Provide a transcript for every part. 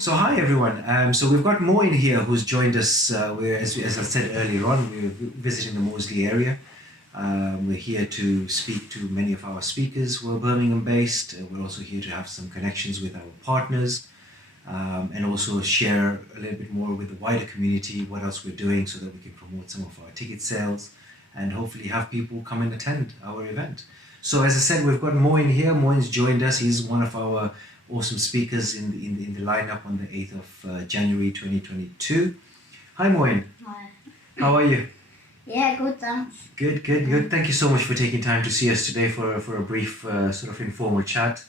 So hi everyone. So we've got Moin here who's joined us. As I said earlier on, we're visiting the Moseley area. We're here to speak to many of our speakers who are Birmingham based. We're also here to have some connections with our partners and also share a little bit more with the wider community what else we're doing so that we can promote some of our ticket sales and hopefully have people come and attend our event. So as I said, we've got Moin here. Moin's joined us. He's one of our awesome speakers in the lineup on the 8th of January 2022. Hi Moin. Hi. How are you? Yeah, good, thanks. Good. Thank you so much for taking time to see us today for a brief sort of informal chat.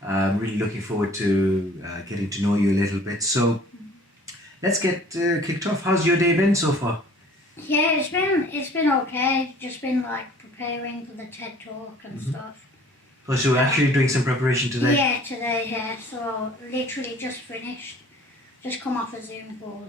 Really looking forward to getting to know you a little bit. So let's get kicked off. How's your day been so far? Yeah, it's been okay. Just been like preparing for the TED talk and stuff. Oh, so we're actually doing some preparation today? Yeah, today, yeah. So literally just finished. Just come off a Zoom call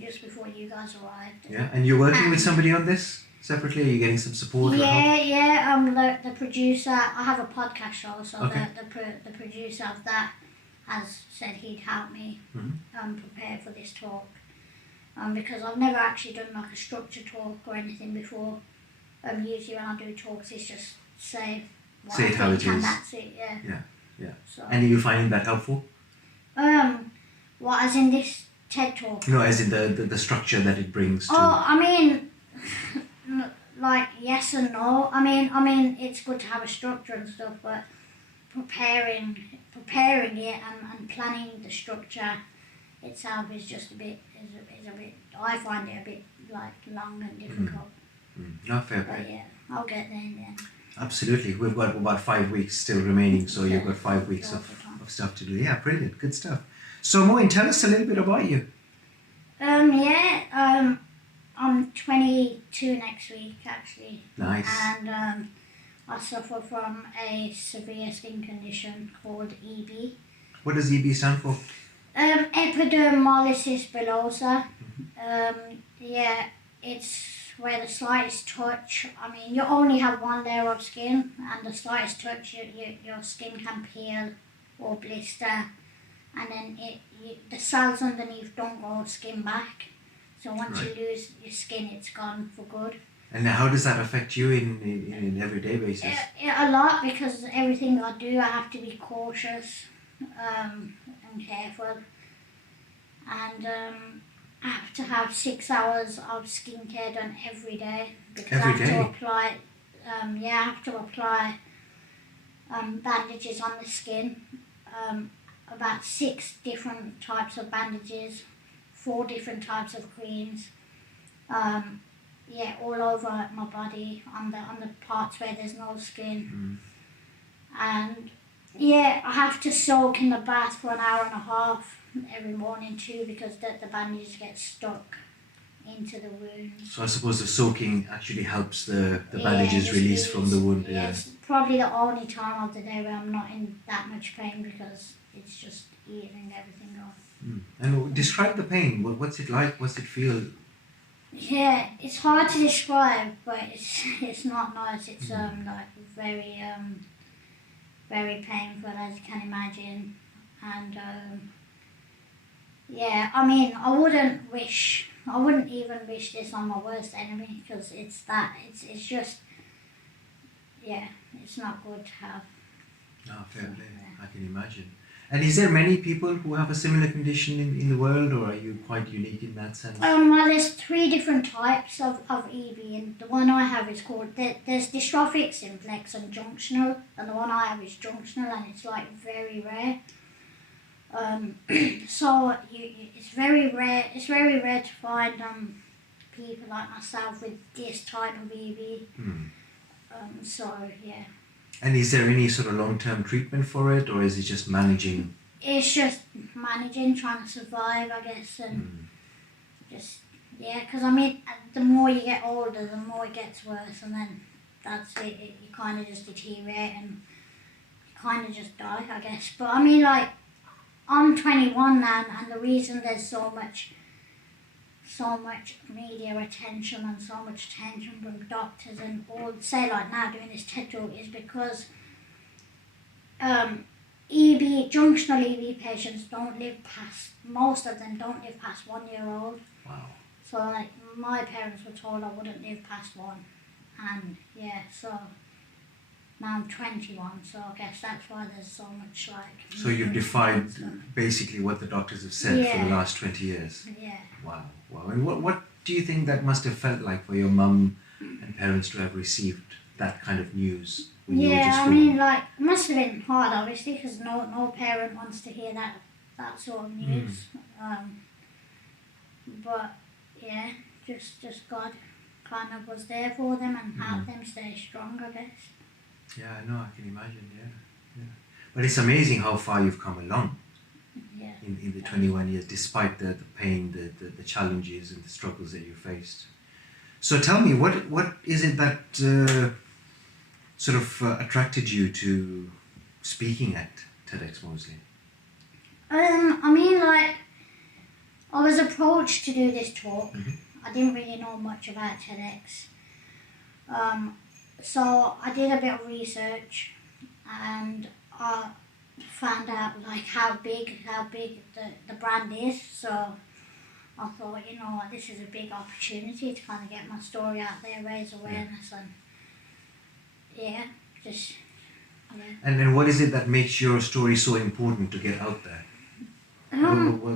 just before you guys arrived. Yeah, and you're working with somebody on this separately? Are you getting some support? Yeah. I'm the producer. I have a podcast show, so Okay. the producer of that has said he'd help me prepare for this talk. Because I've never actually done like a structured talk or anything before. Usually when I do talks, it's just say it how it is. And that's it, yeah. Yeah. So, And are you finding that helpful? what, as in this TED talk? No, as in the structure that it brings to... Oh, I mean, like yes and no. I mean, it's good to have a structure and stuff, but preparing it and planning the structure itself is just a bit. I find it a bit like long and difficult. No, fair play. But yeah, I'll get there in the end. Absolutely. We've got about 5 weeks still remaining, so you've got 5 weeks Lots of time. stuff to do. Yeah, brilliant. Good stuff. So, Moin, tell us a little bit about you. I'm 22 next week actually. Nice. And I suffer from a severe skin condition called EB. What does EB stand for? Epidermolysis bullosa. It's where the slightest touch, I mean, you only have one layer of skin, and the slightest touch, your skin can peel or blister, and then the cells underneath don't grow skin back. So once you lose your skin, it's gone for good. And how does that affect you in an everyday basis? A lot, because everything I do, I have to be cautious and careful. And I have to have 6 hours of skincare done every day because I have to apply. I have to apply bandages on the skin. About 6 different types of bandages, 4 different types of creams. All over my body on the parts where there's no skin. And I have to soak in the bath for an hour and a half every morning too, because the bandages get stuck into the wound. So I suppose the soaking actually helps the bandages release from the wound. Yeah, it's probably the only time of the day where I'm not in that much pain, because it's just eating everything off. And describe the pain. What's it like? What's it feel? Yeah, it's hard to describe, but it's not nice. It's like very very painful, as you can imagine. And I mean, I wouldn't even wish this on my worst enemy, because it's just it's not good to have. No, fair play. I can imagine. And is there many people who have a similar condition in the world, or are you quite unique in that sense? Well, there's 3 different types of EB, and the one I have is called, there's dystrophic simplex and junctional, and the one I have is junctional, and it's like very rare. So it's very rare to find people like myself with this type of EB. And is there any sort of long-term treatment for it, or is it just managing? It's just managing, trying to survive, I guess, and because I mean, the more you get older, the more it gets worse, and then that's it. You kind of just deteriorate and you kind of just die, I guess. But I mean, like, I'm 21 now, and the reason there's so much media attention and so much attention from doctors and all, say like now doing this TED talk, is because junctional EB patients don't live past, most of them don't live past 1 year old. Wow. So like my parents were told I wouldn't live past 1, and yeah, so now I'm 21, so I guess that's why there's so much like. So you've defied basically what the doctors have said for the last 20 years. Yeah. Wow, wow. And what do you think that must have felt like for your mum and parents to have received that kind of news when you were just born? I mean, like, it must have been hard, obviously, because no parent wants to hear that sort of news. But yeah, just God kind of was there for them and helped them stay strong, I guess. Yeah, no, I can imagine. Yeah. But it's amazing how far you've come along. Yeah. In the 21 years, despite the pain, the challenges and the struggles that you faced. So tell me, what is it that sort of attracted you to speaking at TEDxMoseley? I mean, like, I was approached to do this talk. I didn't really know much about TEDx. So I did a bit of research, and I found out like how big the brand is. So I thought, you know what, this is a big opportunity to kind of get my story out there, raise awareness, and just. And then what is it that makes your story so important to get out there?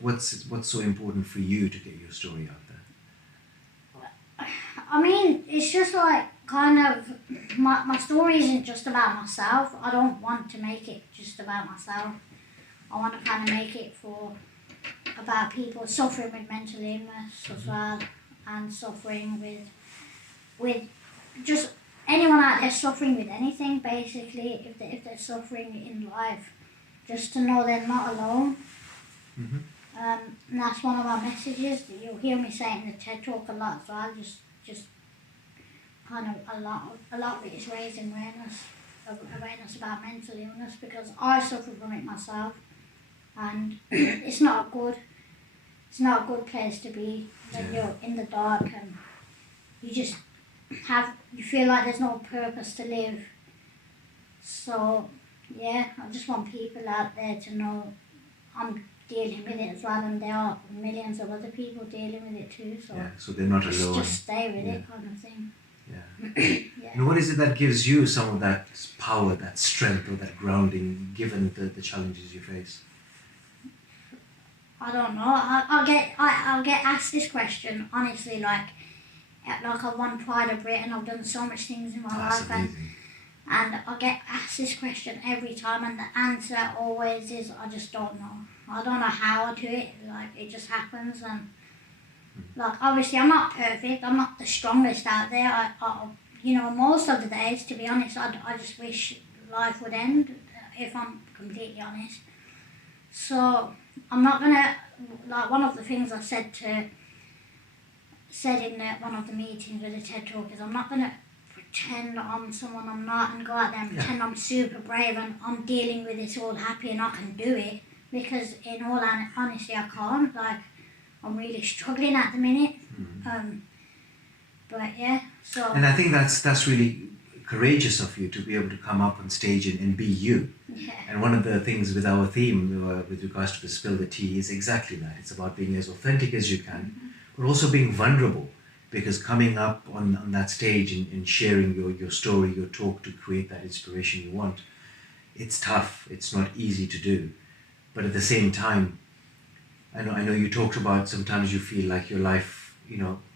What's so important for you to get your story out there? I mean, it's just like kind of my story isn't just about myself. I don't want to make it just about myself. I want to kind of make it about people suffering with mental illness as well, and suffering with just anyone out there suffering with anything, basically, if they're suffering in life, just to know they're not alone. And that's one of my messages. You'll hear me say in the TED Talk a lot as well. Just kind of a lot of it is raising awareness about mental illness, because I suffer from it myself, and it's not a good place to be when you're in the dark and you feel like there's no purpose to live. So yeah, I just want people out there to know I'm dealing with it as well, and there are millions of other people dealing with it too. So they're not alone. Just stay with it, kind of thing. Yeah. And what is it that gives you some of that power, that strength, or that grounding, given the challenges you face? I don't know. I'll get asked this question honestly, like I've won Pride of Britain. I've done so much things in my life, and I get asked this question every time, and the answer always is I just don't know. I don't know how I do it. Like, it just happens, and like, obviously I'm not perfect. I'm not the strongest out there. I most of the days, to be honest, I just wish life would end, if I'm completely honest. So I'm not gonna, like, one of the things I said in one of the meetings with the TED Talk is I'm not gonna pretend I'm someone I'm not and go out there and pretend I'm super brave and I'm dealing with this all happy and I can do it, because in all honesty I can't. Like, I'm really struggling at the minute. But yeah, so. And I think that's really courageous of you to be able to come up on stage and be you. Yeah. And one of the things with our theme, with regards to the Spill the Tea, is exactly that. It's about being as authentic as you can, but also being vulnerable, because coming up on that stage and sharing your story, your talk, to create that inspiration you want, it's tough. It's not easy to do. But at the same time, I know you talked about sometimes you feel like your life,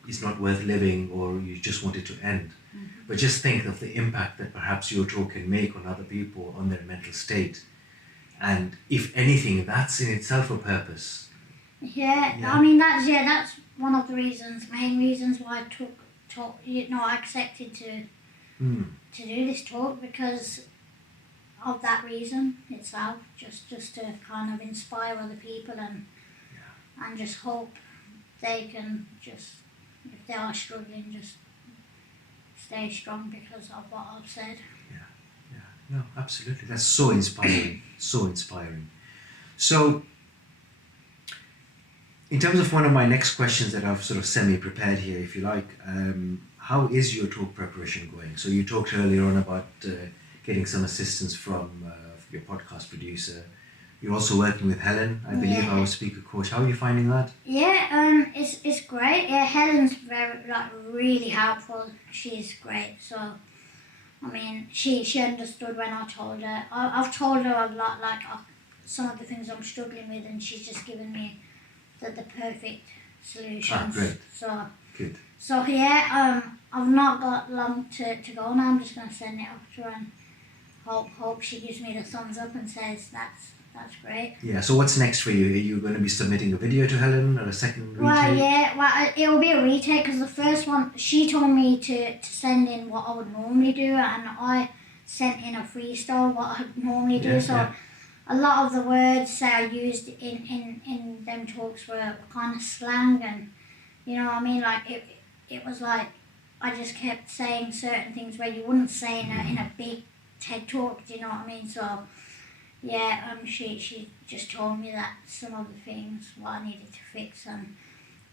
is not worth living, or you just want it to end. But just think of the impact that perhaps your talk can make on other people, on their mental state. And if anything, that's in itself a purpose. Yeah. I mean, that's one of the main reasons why I accepted to do this talk, because of that reason itself, just to kind of inspire other people and just hope they can just, if they are struggling, just stay strong because of what I've said. Yeah. No, absolutely. That's so inspiring. So inspiring. So, in terms of one of my next questions that I've sort of semi-prepared here, if you like, how is your talk preparation going? So you talked earlier on about getting some assistance from your podcast producer. You're also working with Helen, I believe, Yeah. our speaker coach. How are you finding that? Yeah, it's great. Yeah, Helen's really helpful. She's great. So, I mean, she understood when I told her. I've told her a lot, some of the things I'm struggling with, and she's just given me the perfect solutions. Great. So, Good. So yeah, I've not got long to go now. I'm just going to send it off to her and hope she gives me the thumbs up and says that's great. Yeah, so what's next for you? Are you going to be submitting a video to Helen or a second retake? Well, yeah, it'll be a retake because the first one, she told me to send in what I would normally do, and I sent in a freestyle what I'd normally do. A lot of the words that I used in them talks were kind of slang, and you know what I mean, like it was like I just kept saying certain things where you wouldn't say in a big TED talk, do you know what I mean? So yeah, she just told me that some of the things what I needed to fix, and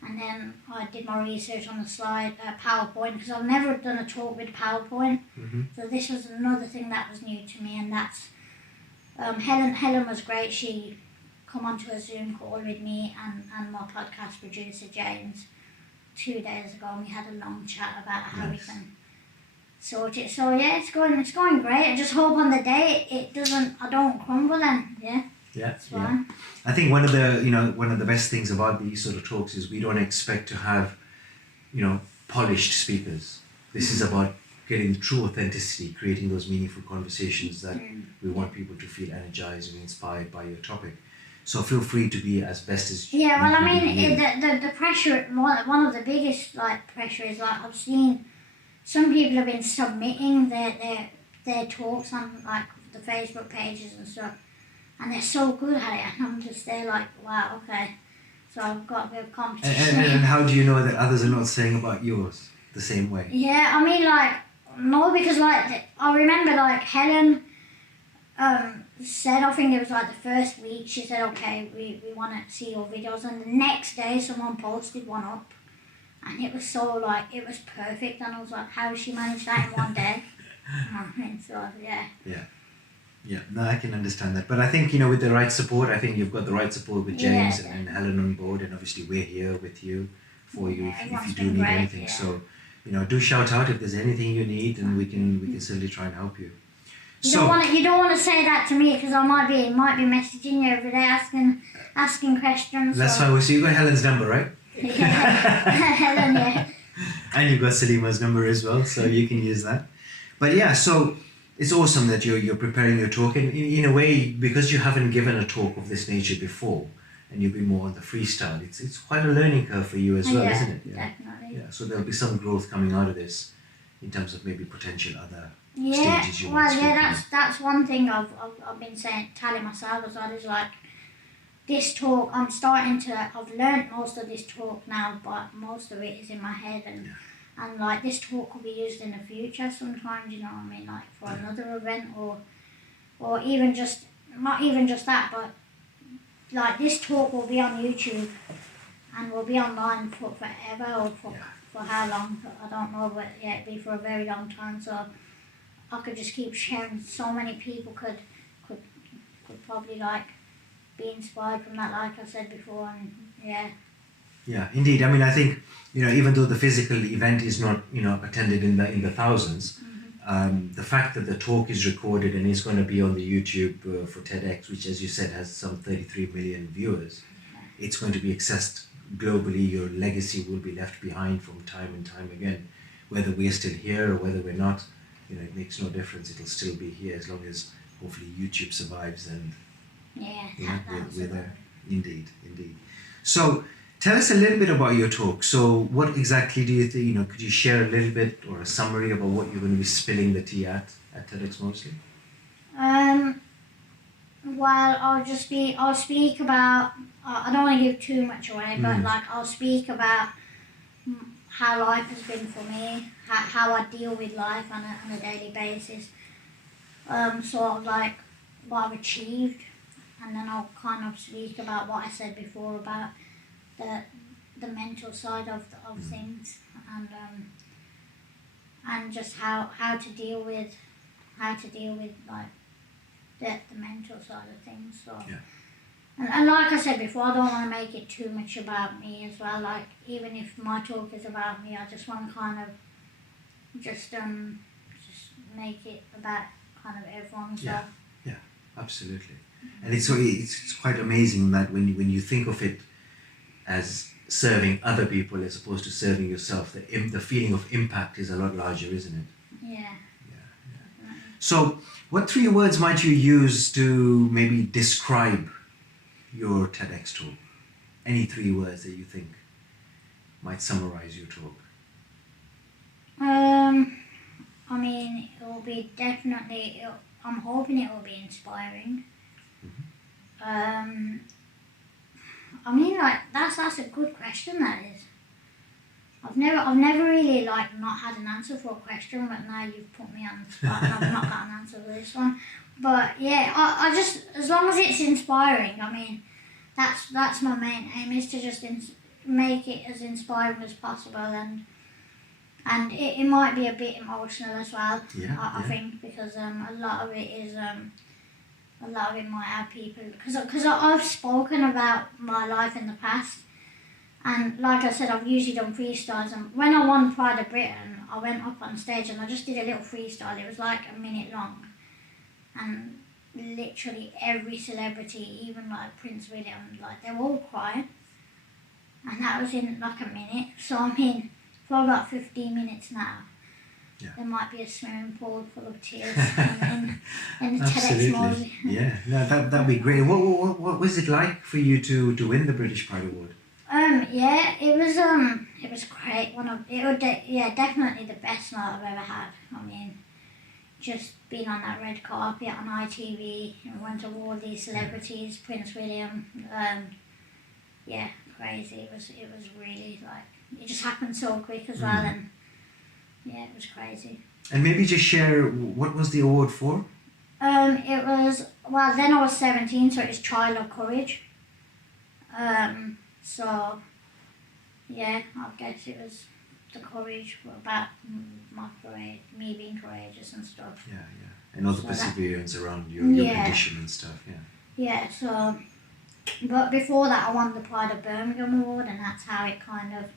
then I did my research on the slide PowerPoint, because I've never done a talk with PowerPoint. So this was another thing that was new to me, and that's Helen was great. She come onto a Zoom call with me and my podcast producer James 2 days ago, and we had a long chat about how we can sort it. So yeah, it's going great. I just hope on the day I don't crumble, and it's fine. I think one of the best things about these sort of talks is we don't expect to have, polished speakers. This is about getting the true authenticity, creating those meaningful conversations that we want people to feel energized and inspired by your topic. So feel free to be as best as you well, I can mean, be. the pressure, one of the biggest pressure is I've seen some people have been submitting their talks on the Facebook pages and stuff, and they're so good at it, and I'm just there wow, okay. So I've got a bit of competition. And how do you know that others are not saying about yours the same way? Yeah, I mean, no, because I remember Helen said, I think it was the first week, she said, okay, we want to see your videos, and the next day someone posted one up, and it was so it was perfect, and I was like, how has she managed that in one day? So Yeah, no, I can understand that. But I think, with the right support, I think you've got the right support with James and Helen on board, and obviously we're here with you, for you, if you do need anything. Yeah. So, do shout out if there's anything you need, and we can certainly try and help you. You don't want to say that to me, because I might be messaging you every day asking questions. That's fine. So you got Helen's number, right? Yeah, Helen, yeah. And you've got Salima's number as well, so you can use that. But yeah, so it's awesome that you're preparing your talk, and in a way, because you haven't given a talk of this nature before, and you've been more on the freestyle, it's quite a learning curve for you as well, isn't it? Yeah, definitely. Yeah, so there'll be some growth coming out of this in terms of maybe potential other stages you want to speak on. That's one thing I've been telling myself as well, is this talk, I've learnt most of this talk now, but most of it is in my head, and this talk will be used in the future sometimes, you know what I mean, for another event, or even just, not even just that, but this talk will be on YouTube and will be online for forever, or for how long, I don't know, but it'll be for a very long time, so I could just keep sharing. So many people could probably be inspired from that, like I said before, and Yeah, indeed. I mean, I think, even though the physical event is not, attended in the thousands, the fact that the talk is recorded and is going to be on the YouTube for TEDx, which, as you said, has some 33 million viewers, it's going to be accessed globally. Your legacy will be left behind from time and time again. Whether we're still here or whether we're not, it makes no difference. It'll still be here as long as hopefully YouTube survives, and we're there. Indeed. So tell us a little bit about your talk. So what exactly do you think, could you share a little bit or a summary about what you're going to be spilling the tea at TEDxMoseley? Well, I'll speak about, I don't want to give too much away, but I'll speak about how life has been for me, how I deal with life on a daily basis, sort of what I've achieved, and then I'll kind of speak about what I said before about the mental side of things, and just how to deal with the mental side of things. So. Yeah. And like I said before, I don't want to make it too much about me as well. Like, even if my talk is about me, I just want to kind of just make it about kind of everyone. So. Yeah, absolutely. And it's quite amazing that when you think of it as serving other people as opposed to serving yourself, the feeling of impact is a lot larger, isn't it? Yeah. So, what 3 words might you use to maybe describe your TEDx talk? Any 3 words that you think might summarize your talk? I mean, it will be definitely. I'm hoping it will be inspiring. Mm-hmm. I mean, like that's a good question. That is. I've never really like not had an answer for a question, but now you've put me on the spot and I've not got an answer for this one. But yeah, I just, as long as it's inspiring, I mean, that's my main aim, is to just make it as inspiring as possible, and it might be a bit emotional as well. I think, because a lot of it might have people, because I've spoken about my life in the past. And like I said, I've usually done freestyles, and when I won Pride of Britain, I went up on stage and I just did a little freestyle. It was like a minute long, and literally every celebrity, even like Prince William, like they were all crying, and that was in like a minute. So I mean, for about 15 minutes now, there might be a swimming pool full of tears in the TEDxMoseley. Yeah, no, that'd be great. What was it like for you to win the British Pride Award? Yeah, it was great. Definitely the best night I've ever had. I mean, just being on that red carpet on ITV in front of all these celebrities, Prince William, crazy. It was really, like, it just happened so quick as well, and yeah, it was crazy. And maybe just share, what was the award for? It was, well, then I was 17, so it was Child of Courage. So, yeah, I guess it was the courage about me being courageous and stuff. Yeah. And all the perseverance around your condition and stuff, Yeah, so, but before that I won the Pride of Birmingham Award, and that's how it kind of,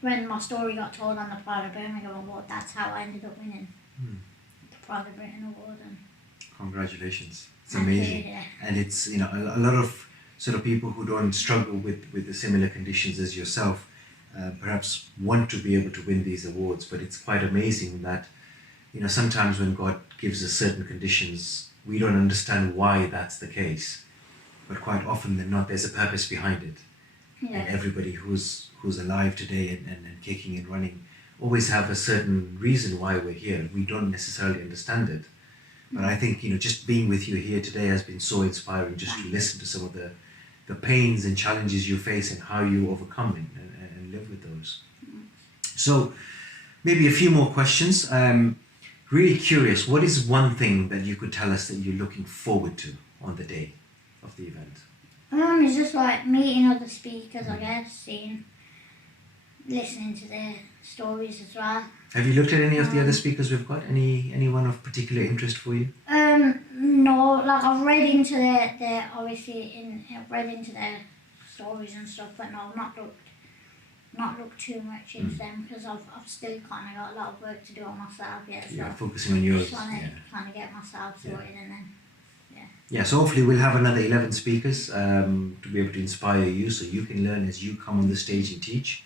when my story got told on the Pride of Birmingham Award, that's how I ended up winning the Pride of Britain Award. And congratulations. It's amazing. And it's, a lot of sort of people who don't struggle with the similar conditions as yourself perhaps want to be able to win these awards, but it's quite amazing that sometimes when God gives us certain conditions, we don't understand why that's the case, but quite often than not there's a purpose behind it. And everybody who's alive today and kicking and running always have a certain reason why we're here. We don't necessarily understand it, but I think just being with you here today has been so inspiring, just to listen to some of the pains and challenges you face and how you overcome it and live with those. So maybe a few more questions. Really curious, what is one thing that you could tell us that you're looking forward to on the day of the event? It's just like meeting other speakers, I guess, listening to their stories as well. Have you looked at any of the other speakers we've got? Anyone of particular interest for you? No, like I've read into their obviously I've read into their stories and stuff, but no, I've not looked too much into them, because I've still kind of got a lot of work to do on myself. So focusing on yours. Just want to kind of get myself sorted, and then. Yeah, so hopefully we'll have another 11 speakers to be able to inspire you, so you can learn as you come on the stage and teach.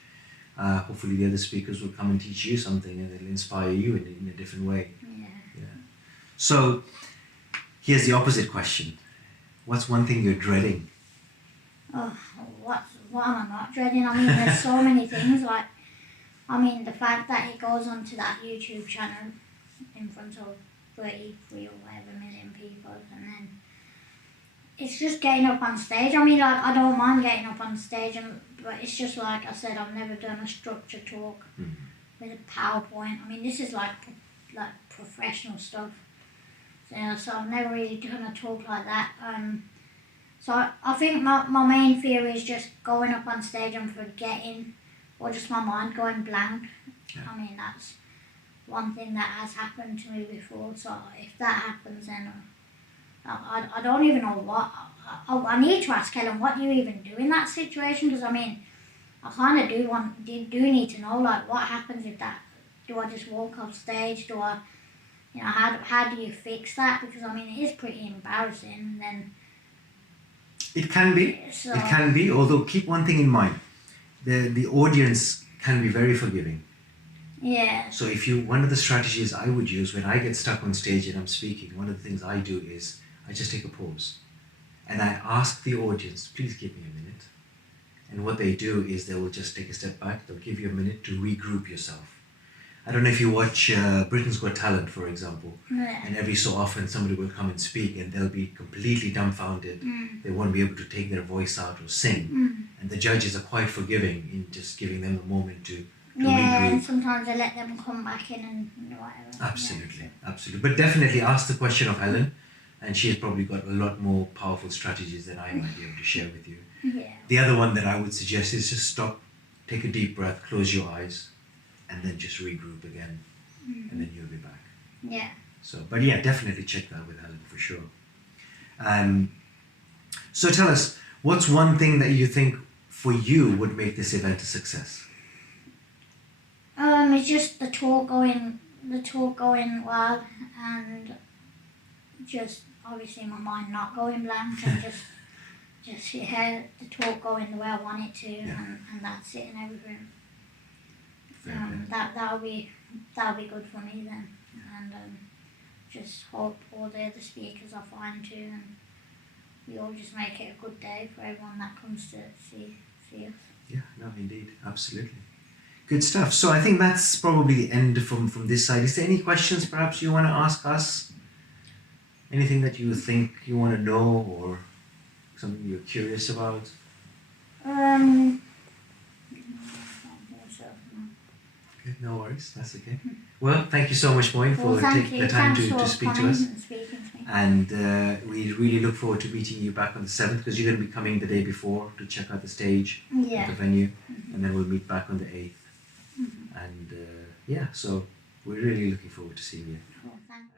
Hopefully the other speakers will come and teach you something, and it'll inspire you in a different way. Yeah. So here's the opposite question. What's one thing you're dreading? Oh, what am I not dreading? I mean, there's so many things. Like, I mean, the fact that it goes onto that YouTube channel in front of 33 or whatever million people, and then it's just getting up on stage. I mean, like, I don't mind getting up on stage, but it's just like I said, I've never done a structured talk with a PowerPoint. I mean, this is like professional stuff. So I've never really done a talk like that. So I think my main fear is just going up on stage and forgetting, or just my mind going blank. Yeah. I mean, that's one thing that has happened to me before. So if that happens, then I don't even know what. I need to ask Helen, what do you even do in that situation? Because I mean, I kind of do need to know, like, what happens if that. Do I just walk off stage? Do I, how do you fix that? Because I mean, it is pretty embarrassing. And then It can be. so, It can be. Although keep one thing in mind: the audience can be very forgiving. yeah. So one of the strategies I would use when I get stuck on stage and I'm speaking, one of the things I do is I just take a pause, and I ask the audience, please give me a minute. And what they do is they will just take a step back. They'll give you a minute to regroup yourself. I don't know if you watch Britain's Got Talent, for example, Yeah. and every so often somebody will come and speak and they'll be completely dumbfounded. They won't be able to take their voice out or sing. And the judges are quite forgiving in just giving them a moment to Yeah, and regroup. sometimes I let them come back in and whatever. Absolutely, absolutely. But definitely ask the question of Helen, and she has probably got a lot more powerful strategies than I might be able to share with you. Yeah. The other one that I would suggest is just stop, take a deep breath, close your eyes, and then just regroup again, and then you'll be back. Yeah. So, but yeah, definitely check that with Helen for sure. So tell us, what's one thing that you think for you would make this event a success? It's just the talk going well, and just obviously my mind not going blank, and just the talk going the way I want it to, and that's it and everything. That'll be good for me then, and just hope all the other speakers are fine too, and we all just make it a good day for everyone that comes to see us. Yeah, no, indeed, absolutely. Good stuff. So I think that's probably the end from this side. Is there any questions perhaps you want to ask us? Anything that you think you want to know, or something you're curious about? Okay, no worries, that's okay. Well, thank you so much, Moin, for taking the time to speak to us. And we really look forward to meeting you back on the 7th, because you're going to be coming the day before to check out the stage at the venue, and then we'll meet back on the 8th. And so we're really looking forward to seeing you. Cool, thanks.